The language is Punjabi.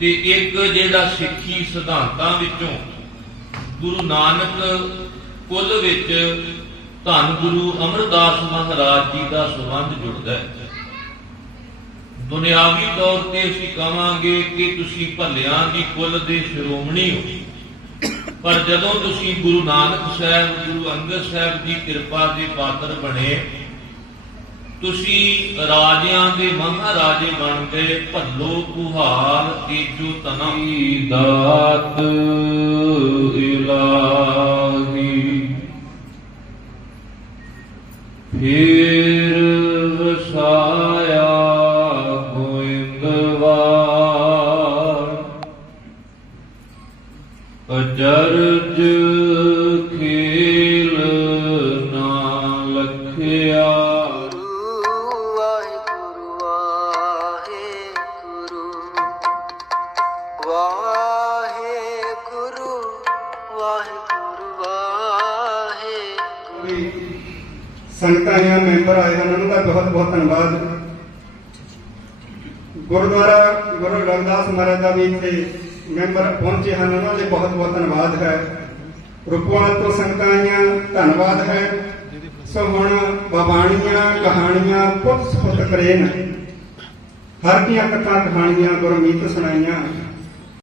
ਤੇ ਇੱਕ ਜਿਹੜਾ ਸਿੱਖੀ ਸਿਧਾਂਤਾਂ ਵਿੱਚੋਂ ਗੁਰੂ ਨਾਨਕ ਕੁਲ ਵਿੱਚ ਧੰਨ ਗੁਰੂ ਅਮਰਦਾਸ ਮਹਾਰਾਜ ਜੀ ਦਾ ਸੰਬੰਧ ਜੁੜਦਾ ਹੈ। ਦੁਨਿਆਵੀ ਤੌਰ ਤੇ ਅਸੀਂ ਕਹਾਂਗੇ ਕਿ ਤੁਸੀਂ ਭੱਲਿਆਂ ਦੀ ਕੁੱਲ ਦੇ ਸ਼੍ਰੋਮਣੀ ਹੋ। ਪਰ ਜਦੋਂ ਤੁਸੀਂ ਗੁਰੂ ਨਾਨਕ ਸਾਹਿਬ, ਗੁਰੂ ਅੰਗਦ ਸਾਹਿਬ ਦੀ ਕਿਰਪਾ ਦੇ ਪਾਤਰ ਬਣੇ ਤੁਸੀਂ ਰਾਜਿਆਂ ਦੇ ਮਹਾਰਾਜੇ ਬਣ ਗਏ, ਭੱਲੋ ਕੁਹਾਰ ਤੀਜੋ ਤਨਾ ਦਾਤ ਇਲਾਹੀ। ਫਿਰ ਵਸਾਇਆ ਗੋਇੰਦਵਾਰ ਅਜਰਜ ਵੀ ਸੰਗਤਾਂ ਜਾਂ ਮੈਂਬਰ ਆਏ ਹਨ, ਉਹਨਾਂ ਦਾ ਬਹੁਤ ਬਹੁਤ ਧੰਨਵਾਦ। ਗੁਰਦੁਆਰਾ ਗੁਰੂ ਰਵਿਦਾਸ ਮਹਾਰਾਜ ਦਾ ਵੀ ਇੱਥੇ ਮੈਂਬਰ ਪਹੁੰਚੇ ਹਨ, ਉਹਨਾਂ ਦੇ ਬਹੁਤ ਬਹੁਤ ਧੰਨਵਾਦ ਹੈ। ਰੂਪਵਾਲ ਤੋਂ ਸੰਗਤਾਂ ਆਈਆਂ, ਧੰਨਵਾਦ ਹੈ। ਸੋ ਹੁਣ ਬਾਬਾਣੀਆਂ ਕਹਾਣੀਆਂ ਪੁੱਤ ਸੁਪੁੱਤ ਕਰੇਨ ਹਰ ਦੀਆਂ ਕਥਾ ਕਹਾਣੀਆਂ ਗੁਰਮੀਤ ਸੁਣਾਈਆਂ।